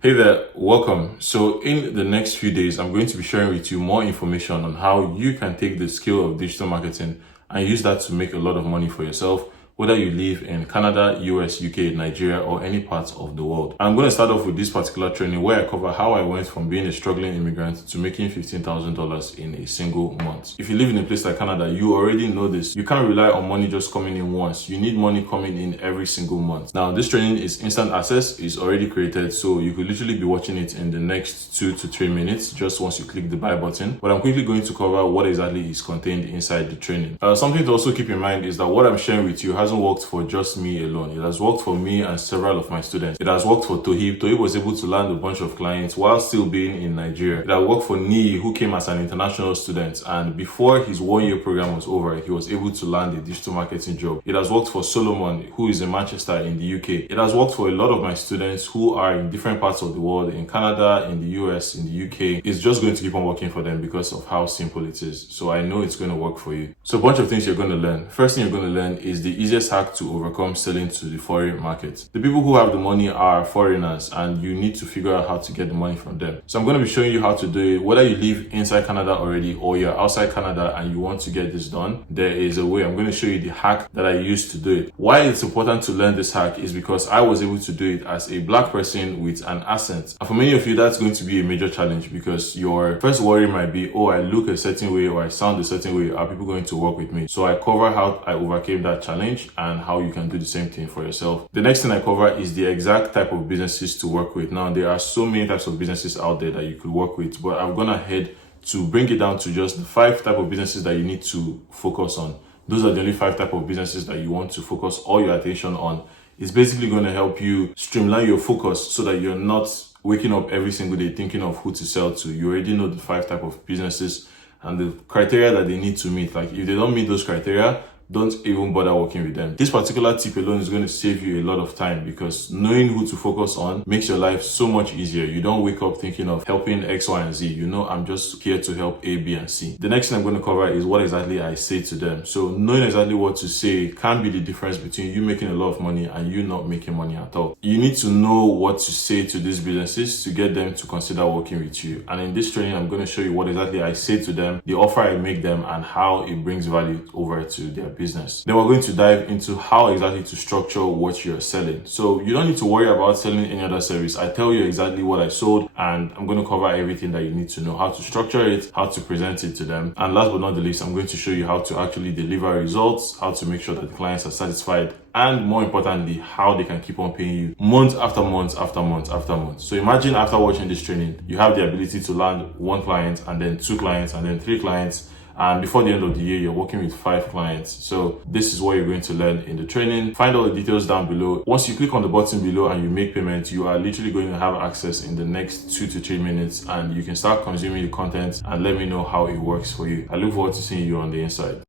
Hey there, welcome. So in the next few days, I'm going to be sharing with you more information on how you can take the skill of digital marketing and use that to make a lot of money for yourself, whether you live in Canada, US, UK, Nigeria, or any parts of the world. I'm going to start off with this particular training where I cover how I went from being a struggling immigrant to making $15,000 in a single month. If you live in a place like Canada, you already know this. You can't rely on money just coming in once. You need money coming in every single month. Now, this training is instant access, is already created, so you could literally be watching it in the next 2 to 3 minutes just once you click the buy button. But I'm quickly going to cover what exactly is contained inside the training. Something to also keep in mind is that what I'm sharing with you hasn't worked for just me alone. It has worked for me and several of my students. It has worked for Tohib. Tohib was able to land a bunch of clients while still being in Nigeria. It has worked for Nii, who came as an international student, and before his 1-year program was over, he was able to land a digital marketing job. It has worked for Solomon, who is in Manchester in the UK. It has worked for a lot of my students who are in different parts of the world, in Canada, in the US, in the UK. It's just going to keep on working for them because of how simple it is. So I know it's going to work for you. So a bunch of things you're going to learn. First thing you're going to learn is the easiest hack to overcome selling to the foreign market. The people who have the money are foreigners, and you need to figure out how to get the money from them. So I'm going to be showing you how to do it. Whether you live inside Canada already or you're outside Canada and you want to get this done, there is a way. I'm going to show you the hack that I used to do it. Why it's important to learn this hack is because I was able to do it as a black person with an accent. And for many of you, that's going to be a major challenge because your first worry might be, oh, I look a certain way or I sound a certain way. Are people going to work with me? So I cover how I overcame that challenge and how you can do the same thing for yourself. The next thing I cover is the exact type of businesses to work with. Now, there are so many types of businesses out there that you could work with, but I've gone ahead to bring it down to just the 5 type of businesses that you need to focus on. Those are the only 5 type of businesses that you want to focus all your attention on. It's basically going to help you streamline your focus so that you're not waking up every single day thinking of who to sell to. You already know the 5 type of businesses and the criteria that they need to meet. Like if they don't meet those criteria, don't even bother working with them. This particular tip alone is going to save you a lot of time because knowing who to focus on makes your life so much easier. You don't wake up thinking of helping X, Y, and Z. You know, I'm just here to help A, B, and C. The next thing I'm going to cover is what exactly I say to them. So knowing exactly what to say can be the difference between you making a lot of money and you not making money at all. You need to know what to say to these businesses to get them to consider working with you. And in this training, I'm going to show you what exactly I say to them, the offer I make them, and how it brings value over to their business. Then we're going to dive into how exactly to structure what you're selling. So you don't need to worry about selling any other service. I tell you exactly what I sold, and I'm going to cover everything that you need to know, how to structure it, how to present it to them. And last but not the least, I'm going to show you how to actually deliver results, how to make sure that the clients are satisfied, and more importantly, how they can keep on paying you month after month after month after month. So imagine after watching this training, you have the ability to land 1 client and then 2 clients and then 3 clients. And before the end of the year, you're working with 5 clients. So this is what you're going to learn in the training. Find all the details down below. Once you click on the button below and you make payment, you are literally going to have access in the next 2 to 3 minutes, and you can start consuming the content and let me know how it works for you. I look forward to seeing you on the inside.